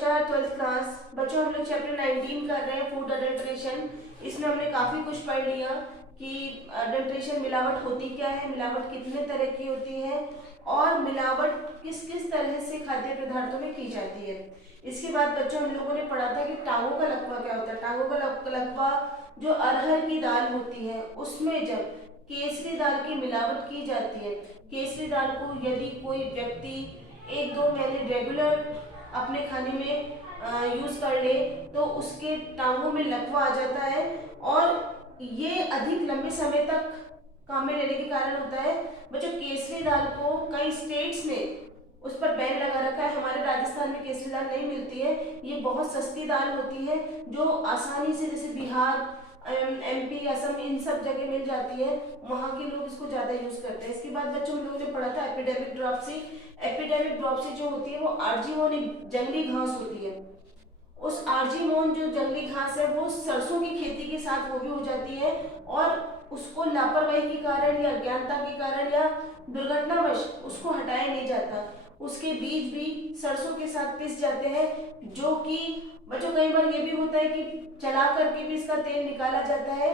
नमस्कार 12th class बच्चों, हम लोग चैप्टर 19 कर रहे हैं फूड अडल्ट्रेशन। इसमें हमने काफ़ी कुछ पढ़ लिया कि अडल्ट्रेशन मिलावट होती क्या है, मिलावट कितने तरह की होती है और मिलावट किस किस तरह से खाद्य पदार्थों में की जाती है। इसके बाद बच्चों हम लोगों ने पढ़ा था कि टांगों का लकवा क्या होता है। टांगों का लकवा जो अरहर की दाल होती है उसमें जब केसरी दाल की मिलावट की जाती है, केसरी दाल को यदि कोई व्यक्ति 1-2 महीने रेगुलर अपने खाने में यूज कर ले तो उसके टांगों में लकवा आ जाता है और ये अधिक लंबे समय तक काम में लेने के कारण होता है। बच्चों, केसरी दाल को कई स्टेट्स ने उस पर बैन लगा रखा है। हमारे राजस्थान में केसरी दाल नहीं मिलती है। ये बहुत सस्ती दाल होती है जो आसानी से, जैसे बिहार, एमपी, असम, इन सब जगह मिल जाती है। वहाँ के लोग इसको ज़्यादा यूज करते हैं। इसके बाद बच्चों हम लोगों ने पढ़ा था एपिडेमिक ड्रॉपसी। एपिडेमिक ड्रॉपसी जो होती है वो आर्जीमोन एक जंगली घास होती है। उस आर्जीमोन जो जंगली घास है वो सरसों की खेती के साथ वो भी हो जाती है और उसको लापरवाही के कारण या अज्ञानता के कारण या दुर्घटनावश उसको हटाया नहीं जाता। उसके बीज भी सरसों के साथ पिस जाते हैं, जो कि बच्चों कई बार ये भी होता है कि चला करके भी इसका तेल निकाला जाता है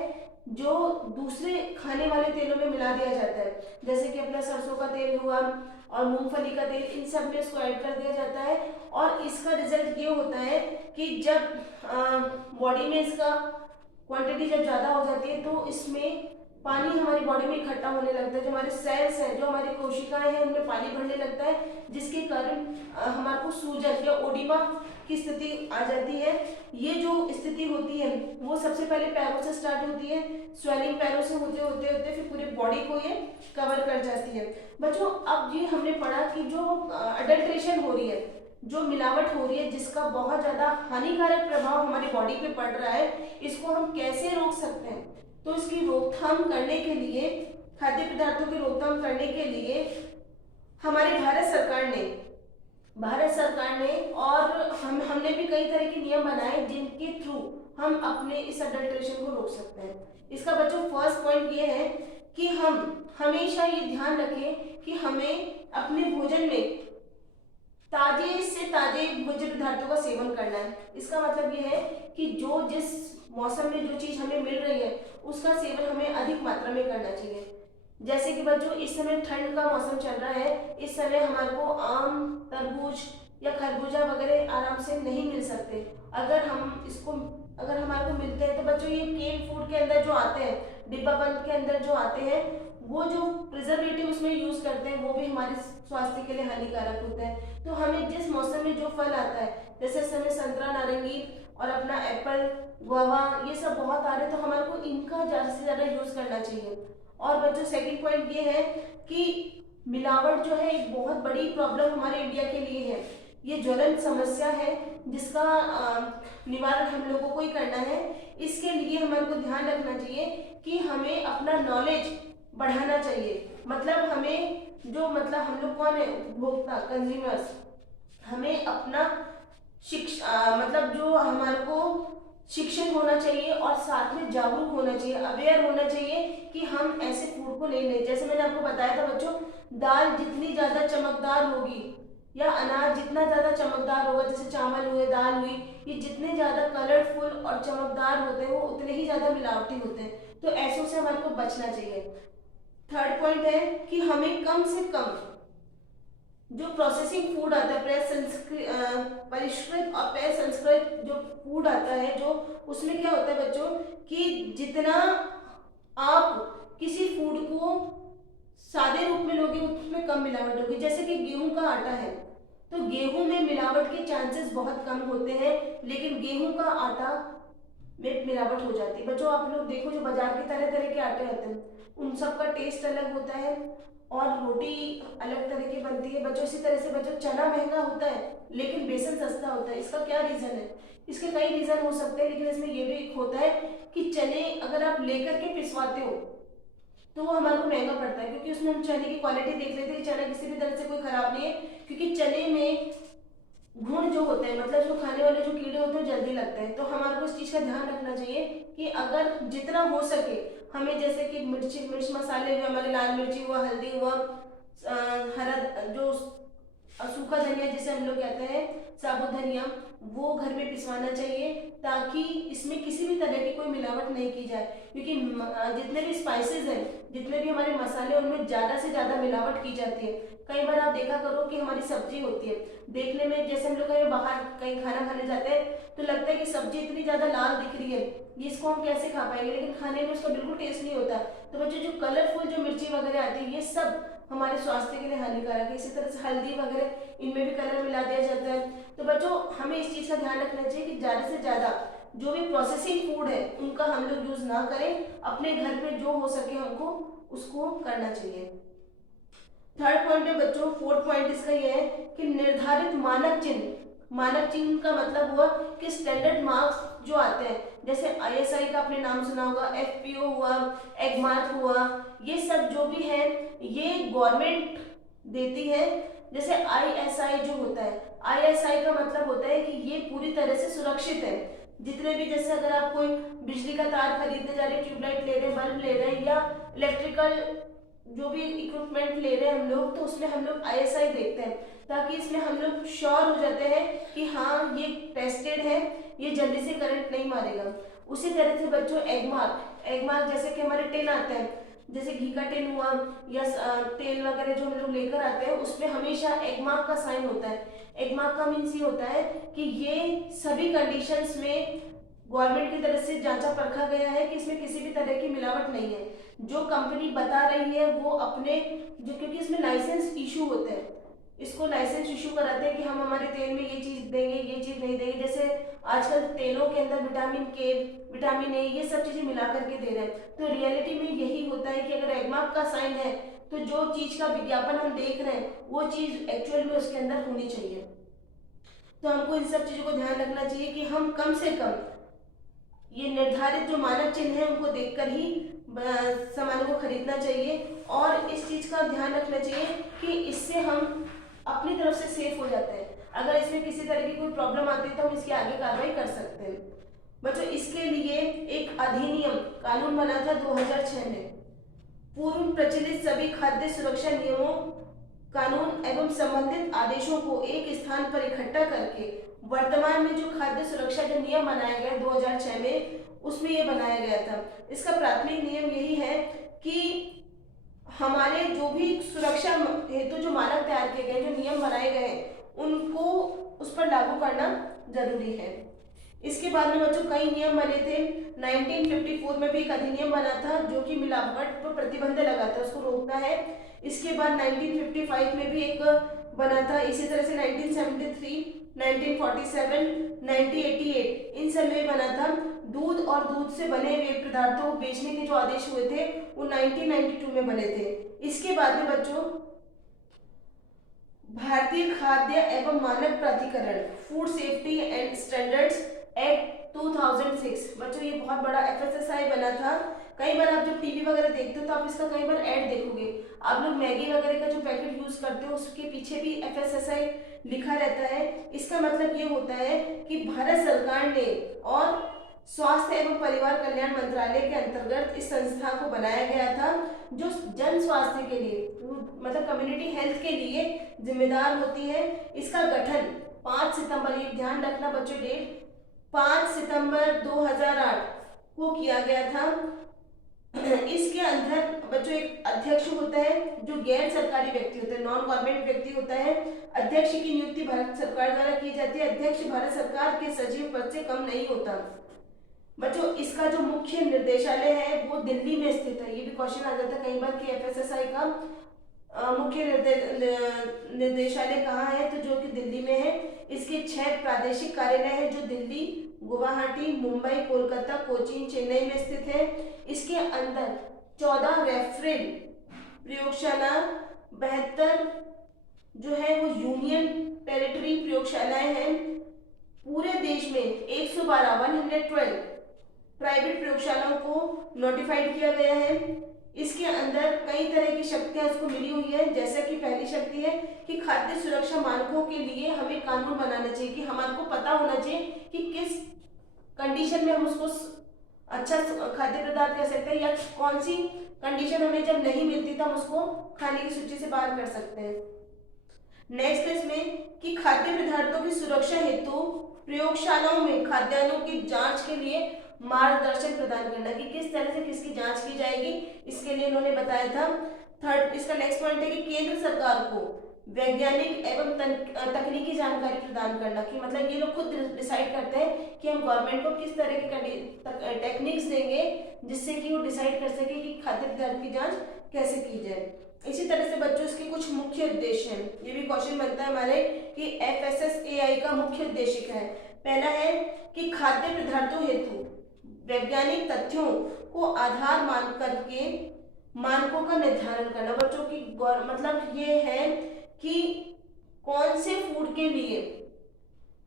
जो दूसरे खाने वाले तेलों में मिला दिया जाता है, जैसे कि अपना सरसों का तेल हुआ और मूंगफली का तेल, इन सब में इसको ऐड कर दिया जाता है। और इसका रिजल्ट ये होता है कि जब बॉडी में इसका क्वांटिटी जब ज़्यादा हो जाती है तो इसमें पानी हमारी बॉडी में इकट्ठा होने लगता है। जो हमारे सेल्स हैं, जो हमारी कोशिकाएं हैं, उनमें पानी भरने लगता है, जिसके कारण हमारे को सूजन या ओडिमा की स्थिति आ जाती है। ये जो स्थिति होती है वो सबसे पहले पैरों से स्टार्ट होती है। स्वेलिंग पैरों से होते होते होते फिर पूरे बॉडी को ये कवर कर जाती है। बच्चों, अब ये हमने पढ़ा कि जो अडल्ट्रेशन हो रही है, जो मिलावट हो रही है, जिसका बहुत ज़्यादा हानिकारक प्रभाव हमारी बॉडी पे पड़ रहा है, इसको हम कैसे रोक सकते हैं। तो इसकी रोकथाम करने के लिए, खाद्य पदार्थों की रोकथाम करने के लिए हमारे भारत सरकार ने और हमने भी कई तरह के नियम बनाए जिनके थ्रू हम अपने इस अडल्ट्रेशन को रोक सकते हैं। इसका बच्चों फर्स्ट पॉइंट ये है कि हम हमेशा ये ध्यान रखें कि हमें अपने भोजन में ताजे से ताजे भोज्य पदार्थों का सेवन करना है। इसका मतलब ये है कि जो जिस मौसम में जो चीज हमें मिल रही है उसका सेवन हमें अधिक मात्रा में करना चाहिए। जैसे कि बच्चों इस समय ठंड का मौसम चल रहा है, इस समय हमारे को आम, तरबूज या खरबूजा वगैरह आराम से नहीं मिल सकते। अगर हमारे को मिलते हैं तो बच्चों ये केन फूड के अंदर जो आते हैं, डिब्बा बंद के अंदर जो आते हैं, वो जो प्रिजर्वेटिव उसमें यूज करते हैं वो भी हमारे स्वास्थ्य के लिए हानिकारक होता है। तो हमें जिस मौसम में जो फल आता है, जैसे इस समय संतरा, नारंगी और अपना एप्पल, गुआवा, ये सब बहुत आ रहे हैं, तो हमारे को इनका ज़्यादा से ज़्यादा यूज करना चाहिए। और बच्चों सेकंड पॉइंट ये है कि मिलावट जो है एक बहुत बड़ी प्रॉब्लम हमारे इंडिया के लिए है। ये ज्वलंत समस्या है जिसका निवारण हम लोगों को ही करना है। इसके लिए हमारे को ध्यान रखना चाहिए कि हमें अपना नॉलेज बढ़ाना चाहिए। मतलब हमें जो हम लोग कौन है, उपभोक्ता, कंज्यूमर्स, हमें अपना शिक्षा जो हमारे को शिक्षित होना चाहिए और साथ में जागरूक होना चाहिए, अवेयर होना चाहिए कि हम ऐसे फूड को नहीं लें। जैसे मैंने आपको बताया था बच्चों, दाल जितनी ज़्यादा चमकदार होगी या अनाज जितना ज़्यादा चमकदार होगा, जैसे चावल हुए, दाल हुई, ये जितने ज़्यादा कलरफुल और चमकदार होते हैं वो उतने ही ज़्यादा मिलावटी होते हैं। तो ऐसों से हमारे को बचना चाहिए। थर्ड पॉइंट है कि हमें कम से कम जो प्रोसेसिंग फूड आता है, परिष्कृत और प्रसंस्कृत जो फूड आता है, जो उसमें क्या होता है बच्चों कि जितना आप किसी फूड को सादे रूप में लोगे उसमें कम मिलावट होगी। जैसे कि गेहूं का आटा है तो गेहूं में मिलावट के चांसेस बहुत कम होते हैं, लेकिन गेहूं का आटा में मिलावट हो जाती है। बच्चों आप लोग देखो, जो बाजार के तरह तरह के आटे आते हैं उन सब का टेस्ट अलग होता है और रोटी अलग तरह की बनती है। बच्चों इसी तरह से बच्चों चना महंगा होता है लेकिन बेसन सस्ता होता है। इसका क्या रीजन है? इसके कई रीजन हो सकते हैं, लेकिन इसमें ये भी एक होता है कि चने अगर आप लेकर के पिसवाते हो तो वो हमारे को महंगा पड़ता है, क्योंकि उसमें हम चने की क्वालिटी देख लेते हैं कि चना किसी भी तरह से कोई खराब नहीं है, क्योंकि चने में घुन जो होते हैं, जो खाने वाले जो कीड़े होते हैं जल्दी लगते हैं। तो हमारे को इस चीज का ध्यान रखना चाहिए कि अगर जितना हो सके हमें, जैसे कि मिर्च मसाले हुए, हमारे लाल मिर्ची हुआ, हल्दी हुआ, हरा जो सूखा धनिया जिसे हम लोग कहते हैं, साबुत धनिया, वो घर में पिसवाना चाहिए ताकि इसमें किसी भी तरह की कोई मिलावट नहीं की जाए, क्योंकि जितने भी स्पाइसेस हैं, जितने भी हमारे मसाले, उनमें ज़्यादा से ज़्यादा मिलावट की जाती है। कई बार आप देखा करो कि हमारी सब्जी होती है, देखने में जैसे हम लोग कहीं बाहर कहीं खाना खाने जाते हैं तो लगता है कि सब्जी इतनी ज़्यादा लाल दिख रही है, ये इसको हम कैसे खा पाएंगे, लेकिन खाने में उसका बिल्कुल टेस्ट नहीं होता। तो बच्चों जो कलरफुल जो मिर्ची वगैरह आती है, ये सब हमारे स्वास्थ्य के लिए हानिकारक है। इसी तरह से हल्दी वगैरह, इनमें भी कलर मिला दिया जाता है। तो बच्चों हमें इस चीज़ का ध्यान रखना चाहिए कि ज़्यादा से ज़्यादा जो भी प्रोसेसिंग फूड है उनका हम लोग यूज़ ना करें, अपने घर में जो हो सके हमको उसको करना चाहिए। थर्ड पॉइंट है बच्चों, फोर्थ पॉइंट इसका ये है कि निर्धारित मानक चिन्ह, मानक चिन्ह का मतलब हुआ कि स्टैंडर्ड मार्क्स जो आते हैं, जैसे आईएसआई का आपने नाम सुना होगा, एफपीओ हुआ, एगमार्क हुआ, ये सब जो भी है ये गवर्नमेंट देती है। जैसे आईएसआई जो होता है, आईएसआई का मतलब होता है कि ये पूरी तरह से सुरक्षित है। जितने भी, जैसे अगर आप कोई बिजली का तार खरीदने जा रहे हैं, ट्यूबलाइट ले रहे हैं, बल्ब ले रहे हैं, या इलेक्ट्रिकल जो भी इक्विपमेंट ले रहे हैं हम लोग, तो उसमें हम लोग आईएसआई देखते हैं ताकि इसमें हम लोग श्योर हो जाते हैं कि हाँ ये टेस्टेड है, ये जल्दी से करंट नहीं मारेगा। उसी तरह से बच्चों एगमार्क, एगमार्क जैसे कि हमारे टिन आते हैं, जैसे घी का टिन हुआ या तेल वगैरह जो हम लोग लेकर आते हैं, उसमें हमेशा एगमार्क का साइन होता है। एगमार्क का मीन्स ये होता है कि ये सभी कंडीशंस में गवर्नमेंट की तरफ से जांचा परखा गया है कि इसमें किसी भी तरह की मिलावट नहीं है। जो कंपनी बता रही है वो अपने जो, क्योंकि इसमें लाइसेंस इशू होते हैं, इसको लाइसेंस इशू कराते हैं कि हम हमारे तेल में ये चीज़ देंगे, ये चीज़ नहीं देंगे। जैसे आजकल तेलों के अंदर विटामिन के, विटामिन ए, ये सब चीज़ें मिला करके दे रहे हैं। तो रियलिटी में यही होता है कि अगर एगमार्क का साइन है तो जो चीज़ का विज्ञापन हम देख रहे हैं वो चीज़ एक्चुअल में उसके अंदर होनी चाहिए। तो हमको इन सब चीज़ों को ध्यान रखना चाहिए कि हम कम से कम ये निर्धारित जो मानक चिन्ह है उनको देखकर ही सामानों को खरीदना चाहिए, और इस चीज़ का ध्यान रखना चाहिए कि इससे हम अपनी तरफ से सेफ हो जाते हैं। अगर इसमें किसी तरह की कोई प्रॉब्लम आती है तो हम इसकी आगे कार्रवाई कर सकते हैं। बच्चों इसके लिए एक अधिनियम, कानून बना था 2006 में। पूर्व प्रचलित सभी खाद्य सुरक्षा नियमों, कानून एवं संबंधित आदेशों को एक स्थान पर इकट्ठा करके वर्तमान में जो खाद्य सुरक्षा जो नियम बनाया गया 2006 में, उसमें ये बनाया गया था। इसका प्राथमिक नियम यही है कि हमारे जो भी सुरक्षा हेतु जो मानक तैयार किए गए, जो नियम बनाए गए, उनको उस पर लागू करना जरूरी है। इसके बाद में बच्चों कई नियम बने थे। 1954 में भी एक अधिनियम बना था जो कि मिलावट पर प्रतिबंध लगाता है, उसको रोकता है। इसके बाद 1955 में भी एक बना था। इसी तरह से 1973, 1947, 1988 इन सब में बना था। दूध और दूध से बने हुए पदार्थों को बेचने के जो आदेश हुए थे वो 1992 में बने थे। इसके बाद में बच्चों भारतीय खाद्य एवं मानक प्राधिकरण, food safety and standards act 2006, बच्चों ये बहुत बड़ा एफएसएसआई बना था। कई बार आप जब टीवी वगैरह देखते हो तो आप इसका कई बार ऐड देखोगे। आप लोग मैगी वगैरह का जो पैकेट यूज करते हो उसके पीछे भी एफएसएसआई लिखा रहता है। इसका मतलब ये होता है कि भारत सरकार ने और स्वास्थ्य एवं परिवार कल्याण मंत्रालय के अंतर्गत इस संस्था को बनाया गया था जो जन स्वास्थ्य के लिए, मतलब कम्युनिटी हेल्थ के लिए जिम्मेदार होती है। इसका गठन 5 सितंबर, ये ध्यान रखना बच्चों डेट, 5 सितंबर 2008 को किया गया था। इसके अंदर बच्चों एक अध्यक्ष होता है जो गैर सरकारी व्यक्ति होता है, नॉन गवर्नमेंट व्यक्ति होता है। अध्यक्ष की नियुक्ति भारत सरकार द्वारा की जाती है। अध्यक्ष भारत सरकार के सचिव पद से कम नहीं होता। बच्चों इसका जो मुख्य निर्देशालय है वो दिल्ली में स्थित है। ये भी क्वेश्चन आ जाता है कई बार कि एफएसएसआई का मुख्य निर्देशालय कहाँ है, तो जो कि दिल्ली में है। इसके 6 प्रादेशिक कार्यालय हैं जो दिल्ली, गुवाहाटी, मुंबई, कोलकाता, कोचीन, चेन्नई में स्थित है। इसके अंदर 14 रेफरल प्रयोगशाला, 72 जो है वो यूनियन टेरिटरी प्रयोगशालाएं हैं। पूरे देश में 112 प्राइवेट प्रयोगशालाओं को नोटिफाइड किया गया है। इसके अंदर कई तरह की शक्तियां उसको मिली हुई है। जैसा कि पहली शक्ति है कि खाद्य सुरक्षा मानकों के लिए हमें कानून बनाना चाहिए, कि हमारे को पता होना चाहिए कि किस कंडीशन में हम उसको अच्छा खाद्य पदार्थ कह सकते हैं, या कौन सी कंडीशन हमें जब नहीं मिलती तो हम उसको खाने की सूची से बाहर कर सकते हैं। नेक्स्ट इसमें कि खाद्य पदार्थों की सुरक्षा हेतु प्रयोगशालाओं में खाद्यान्नों की जांच के लिए मार्गदर्शन प्रदान करना, कि किस तरह से किसकी जांच की जाएगी, इसके लिए इन्होंने बताया था। थर्ड, इसका नेक्स्ट पॉइंट है कि केंद्र सरकार को वैज्ञानिक एवं तकनीकी जानकारी प्रदान करना, कि मतलब ये लोग खुद डिसाइड करते हैं कि हम गवर्नमेंट को किस तरह की टेक्निक्स देंगे जिससे कि वो डिसाइड कर सके कि खाद्य पदार्थ की जांच कैसे की जाए। इसी तरह से बच्चों इसके कुछ मुख्य उद्देश्य हैं, ये भी क्वेश्चन बनता है हमारे कि FSSAI का मुख्य उद्देश्य क्या है। पहला है कि खाद्य पदार्थों हेतु वैज्ञानिक तथ्यों को आधार मान करके मानकों का निर्धारण करना। बच्चों की मतलब ये है कि कौन से फूड के लिए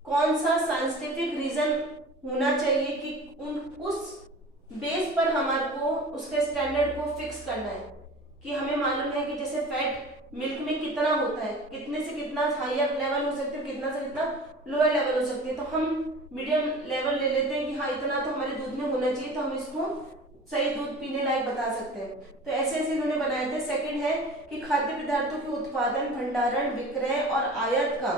कौन सा साइंटिफिक रीजन होना चाहिए, कि उस बेस पर हमारे को उसके स्टैंडर्ड को फिक्स करना है। कि हमें मालूम है कि जैसे फैट मिल्क में कितना होता है, कितने से कितना हायर लेवल हो सकते हैं, कितना से कितना लोअर लेवल हो सकती है, तो हम मीडियम लेवल ले लेते हैं कि हाँ इतना तो हमारे दूध में होना चाहिए, तो हम इसको सही दूध पीने लायक बता सकते हैं। तो ऐसे ऐसे इन्होंने बनाए थे। सेकंड है कि खाद्य पदार्थों के उत्पादन, भंडारण, विक्रय और आयात का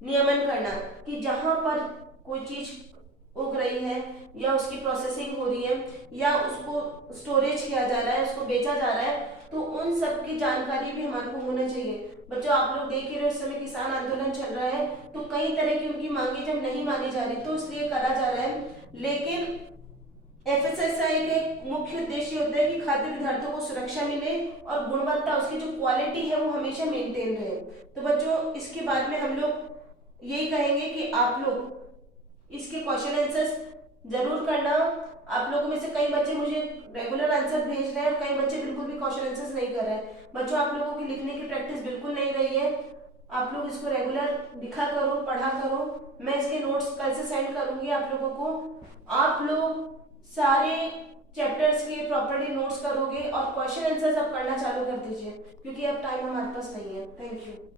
नियमन करना, कि जहां पर कोई चीज उग रही है या उसकी प्रोसेसिंग हो रही है या उसको स्टोरेज किया जा रहा है, उसको बेचा जा रहा है, तो उन सब की जानकारी भी हमारे को होना चाहिए। बच्चों आप लोग देख ही रहे हो इस समय किसान आंदोलन चल रहा है, तो कई तरह की उनकी मांगे जब नहीं मानी जा रही तो इसलिए करा जा रहा है। लेकिन FSSAI के मुख्य उद्देश्य होता है कि खाद्य पदार्थों को सुरक्षा मिले और गुणवत्ता, उसकी जो क्वालिटी है वो हमेशा मेंटेन रहे। तो बच्चों इसके बाद में हम लोग यही कहेंगे कि आप लोग इसके क्वेश्चन आंसर्स जरूर करना। आप लोगों में से कई बच्चे मुझे रेगुलर आंसर भेज रहे हैं और कई बच्चे बिल्कुल भी क्वेश्चन आंसर्स नहीं कर रहे हैं। बच्चों आप लोगों की लिखने की प्रैक्टिस बिल्कुल नहीं रही है, आप लोग इसको रेगुलर लिखा करो, पढ़ा करो। मैं इसके नोट्स कल से सेंड करूंगी आप लोगों को। आप लोग सारे चैप्टर्स के प्रॉपर्ली नोट्स करोगे और क्वेश्चन आंसर्स अब करना चालू कर दीजिए, क्योंकि अब टाइम हमारे पास नहीं है। Thank you.